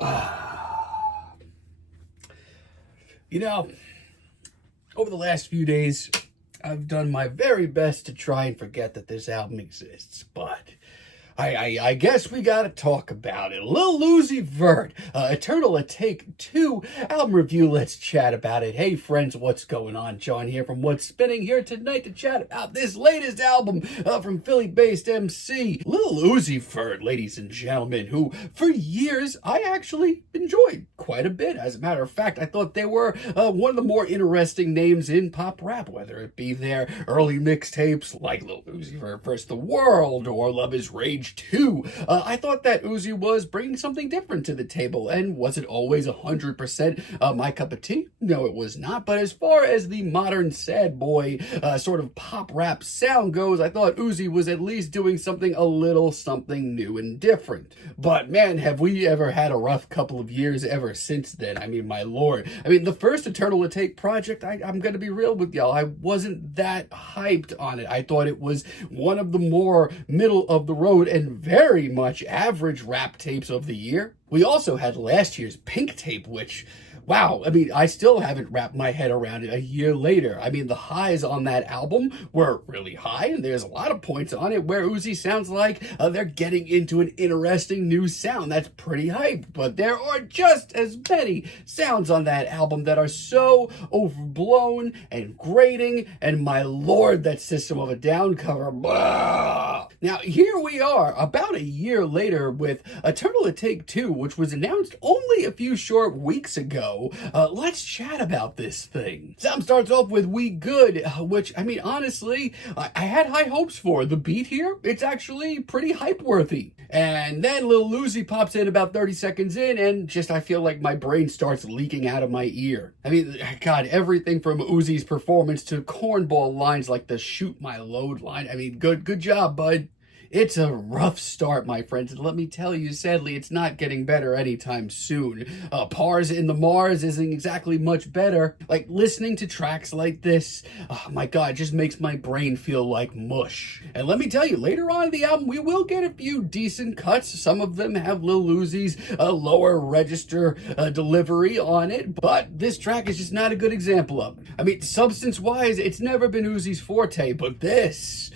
You know, over the last few days, I've done my very best to try and forget that this album exists, but I guess we gotta talk about it. Lil Uzi Vert, Eternal Atake 2 album review. Let's chat about it. Hey friends, what's going on? John here from What's Spinning, here tonight to chat about this latest album from Philly-based MC Lil Uzi Vert, ladies and gentlemen, who for years I actually enjoyed quite a bit. As a matter of fact, I thought they were one of the more interesting names in pop rap, whether it be their early mixtapes like Lil Uzi Vert vs. the World or Love Is Rage 2. I thought that Uzi was bringing something different to the table, and was it always 100% my cup of tea? No, it was not. But as far as the modern sad boy sort of pop rap sound goes, I thought Uzi was at least doing something a little something new and different. But man, have we ever had a rough couple of years ever since then. I mean, my lord. I mean, the first Eternal Atake project, I'm going to be real with y'all, I wasn't that hyped on it. I thought it was one of the more middle of the road and very much average rap tapes of the year. We also had last year's Pink Tape, which, wow, I mean, I still haven't wrapped my head around it a year later. I mean, the highs on that album were really high, and there's a lot of points on it where Uzi sounds like they're getting into an interesting new sound. That's pretty hype, but there are just as many sounds on that album that are so overblown and grating, and my lord, that System of a Down cover, blah. Now, here we are, about a year later with Eternal Atake 2, which was announced only a few short weeks ago. Let's chat about this thing. Sam starts off with We Good, which, I mean, honestly, I had high hopes for. The beat here, it's actually pretty hype-worthy. And then Lil Uzi pops in about 30 seconds in, and just I feel like my brain starts leaking out of my ear. I mean, God, everything from Uzi's performance to cornball lines like the shoot my load line. I mean, good job, bud. It's a rough start, my friends, and let me tell you, sadly, it's not getting better anytime soon. Pars in the Mars isn't exactly much better. Like, listening to tracks like this, oh my God, just makes my brain feel like mush. And let me tell you, later on in the album, we will get a few decent cuts. Some of them have Lil Uzi's lower register delivery on it, but this track is just not a good example of it. I mean, substance-wise, it's never been Uzi's forte, but this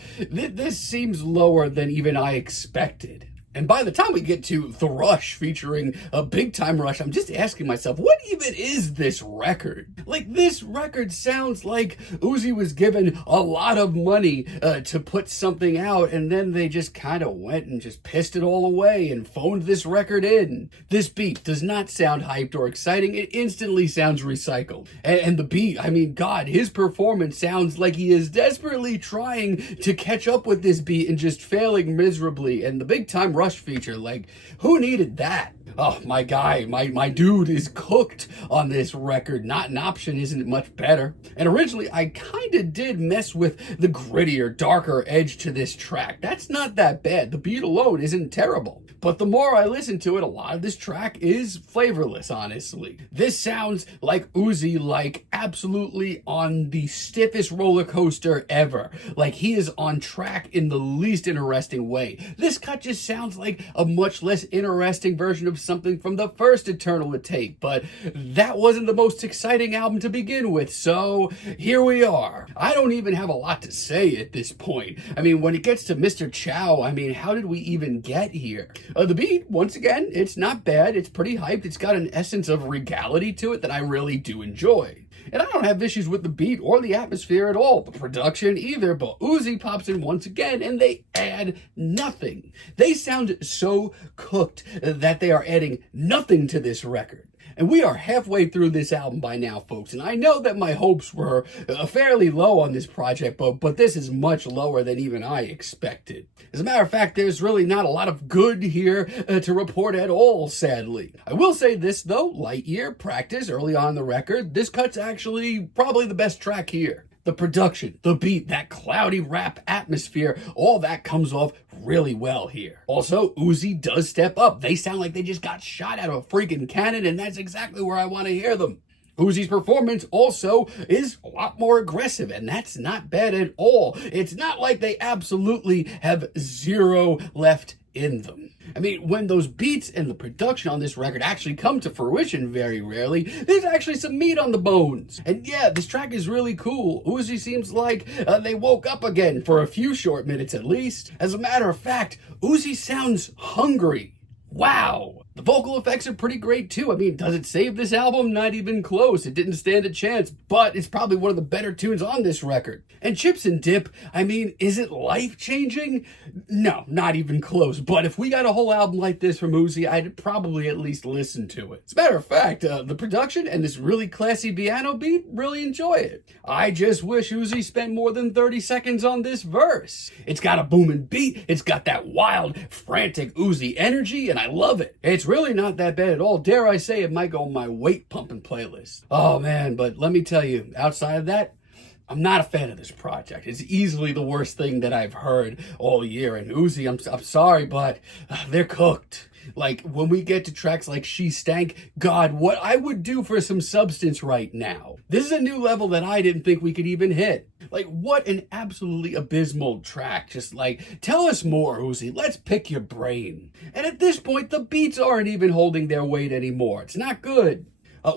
seems lower than even I expected. And by the time we get to The Rush featuring a Big Time Rush, I'm just asking myself, what even is this record? Like, this record sounds like Uzi was given a lot of money to put something out, and then they just kind of went and just pissed it all away and phoned this record in. This beat does not sound hyped or exciting. It instantly sounds recycled. And the beat, I mean, God, his performance sounds like he is desperately trying to catch up with this beat and just failing miserably. And the Big Time Rush feature, like, who needed that? Oh, my guy, my dude is cooked on this record. Not an option isn't much better. And originally, I kind of did mess with the grittier, darker edge to this track. That's not that bad. The beat alone isn't terrible. But the more I listen to it, a lot of this track is flavorless, honestly. This sounds like Uzi, like, absolutely on the stiffest roller coaster ever. Like, he is on track in the least interesting way. This cut just sounds like a much less interesting version of something from the first Eternal Atake, but that wasn't the most exciting album to begin with, so here we are. I don't even have a lot to say at this point. I mean, when it gets to Mr. Chow, I mean, how did we even get here? The beat, once again, it's not bad. It's pretty hyped. It's got an essence of regality to it that I really do enjoy. And I don't have issues with the beat or the atmosphere at all, the production either, but Uzi pops in once again and they add nothing. They sound so cooked that they are adding nothing to this record. And we are halfway through this album by now, folks, and I know that my hopes were fairly low on this project, but this is much lower than even I expected. As a matter of fact, there's really not a lot of good here to report at all, sadly. I will say this, though, Lightyear, Practice, early on the record, this cut's actually probably the best track here. The production, the beat, that cloudy rap atmosphere, all that comes off really well here. Also, Uzi does step up. They sound like they just got shot out of a freaking cannon, and that's exactly where I want to hear them. Uzi's performance also is a lot more aggressive, and that's not bad at all. It's not like they absolutely have zero left in them. I mean, when those beats and the production on this record actually come to fruition very rarely, there's actually some meat on the bones. And yeah, this track is really cool. Uzi seems like they woke up again for a few short minutes at least. As a matter of fact, Uzi sounds hungry. Wow. The vocal effects are pretty great too. I mean, does it save this album? Not even close. It didn't stand a chance, but it's probably one of the better tunes on this record. And Chips and Dip, I mean, is it life-changing? No, not even close. But if we got a whole album like this from Uzi, I'd probably at least listen to it. As a matter of fact, the production and this really classy piano beat, really enjoy it. I just wish Uzi spent more than 30 seconds on this verse. It's got a booming beat, it's got that wild, frantic Uzi energy, and I love it. It's really not that bad at all. Dare I say it might go on my weight pumping playlist. Oh man, but let me tell you, outside of that, I'm not a fan of this project. It's easily the worst thing that I've heard all year. And Uzi, I'm sorry, but they're cooked. Like, when we get to tracks like She Stank, God, what I would do for some substance right now. This is a new level that I didn't think we could even hit. Like, what an absolutely abysmal track. Just like, tell us more, Uzi. Let's pick your brain. And at this point, the beats aren't even holding their weight anymore. It's not good.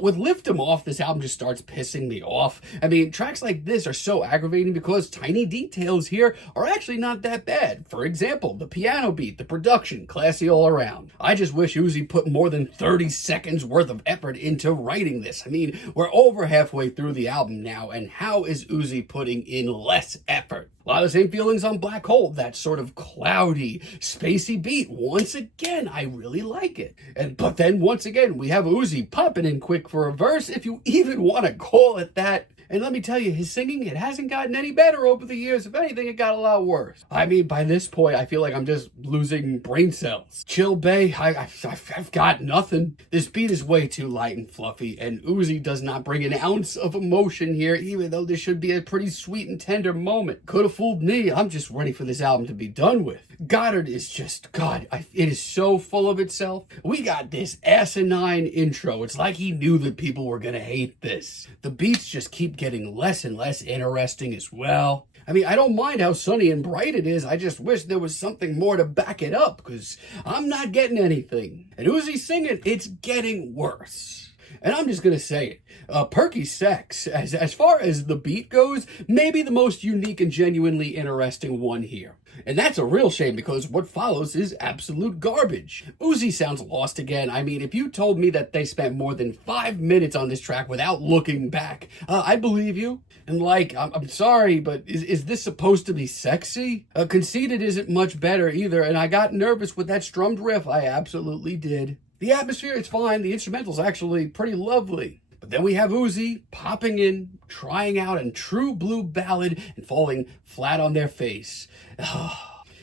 With Lift 'Em Off, this album just starts pissing me off. I mean, tracks like this are so aggravating because tiny details here are actually not that bad. For example, the piano beat, the production, classy all around. I just wish Uzi put more than 30 seconds worth of effort into writing this. I mean, we're over halfway through the album now, and how is Uzi putting in less effort? A lot of the same feelings on Black Hole, that sort of cloudy, spacey beat. Once again, I really like it. But then once again, we have Uzi popping in quick for a verse, if you even want to call it that. And let me tell you, his singing, it hasn't gotten any better over the years. If anything, it got a lot worse. I mean, by this point, I feel like I'm just losing brain cells. Chill Bay, I've got nothing. This beat is way too light and fluffy, and Uzi does not bring an ounce of emotion here, even though this should be a pretty sweet and tender moment. Could have fooled me. I'm just ready for this album to be done with. Goddard is just, God, it is so full of itself. We got this asinine intro. It's like he knew that people were going to hate this. The beats just keep getting less and less interesting as well. I mean, I don't mind how sunny and bright it is. I just wish there was something more to back it up, because I'm not getting anything. And Uzi singing, it's getting worse. And I'm just going to say it. Perky Sex, as far as the beat goes, maybe the most unique and genuinely interesting one here. And that's a real shame, because what follows is absolute garbage. Uzi sounds lost again. I mean, if you told me that they spent more than 5 minutes on this track without looking back, I'd believe you. And like, I'm sorry, but is this supposed to be sexy? Conceited isn't much better either, and I got nervous with that strummed riff. I absolutely did. The atmosphere is fine. The instrumental's actually pretty lovely. But then we have Uzi popping in, trying out a true blue ballad and falling flat on their face.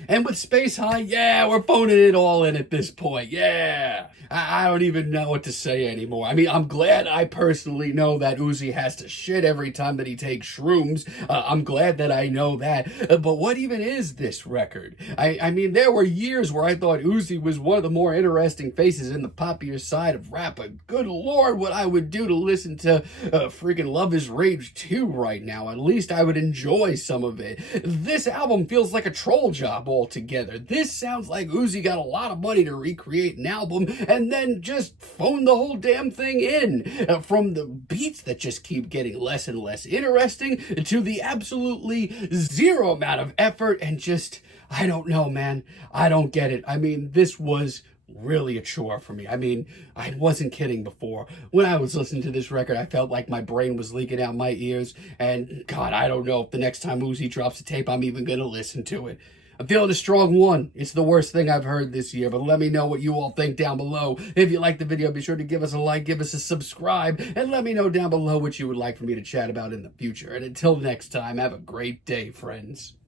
And with Space High, yeah, we're phoning it all in at this point. Yeah. I don't even know what to say anymore. I mean, I'm glad I personally know that Uzi has to shit every time that he takes shrooms. I'm glad that I know that. But what even is this record? I mean, there were years where I thought Uzi was one of the more interesting faces in the poppier side of rap. But good Lord, what I would do to listen to freaking Love Is Rage 2 right now. At least I would enjoy some of it. This album feels like a troll job altogether. This sounds like Uzi got a lot of money to recreate an album and then just phone the whole damn thing in. From the beats that just keep getting less and less interesting to the absolutely zero amount of effort and just, I don't know, man. I don't get it. I mean, this was really a chore for me. I mean, I wasn't kidding before. When I was listening to this record, I felt like my brain was leaking out my ears. And God, I don't know if the next time Uzi drops a tape, I'm even going to listen to it. I'm feeling a strong one. It's the worst thing I've heard this year, but let me know what you all think down below. If you liked the video, be sure to give us a like, give us a subscribe, and let me know down below what you would like for me to chat about in the future. And until next time, have a great day, friends.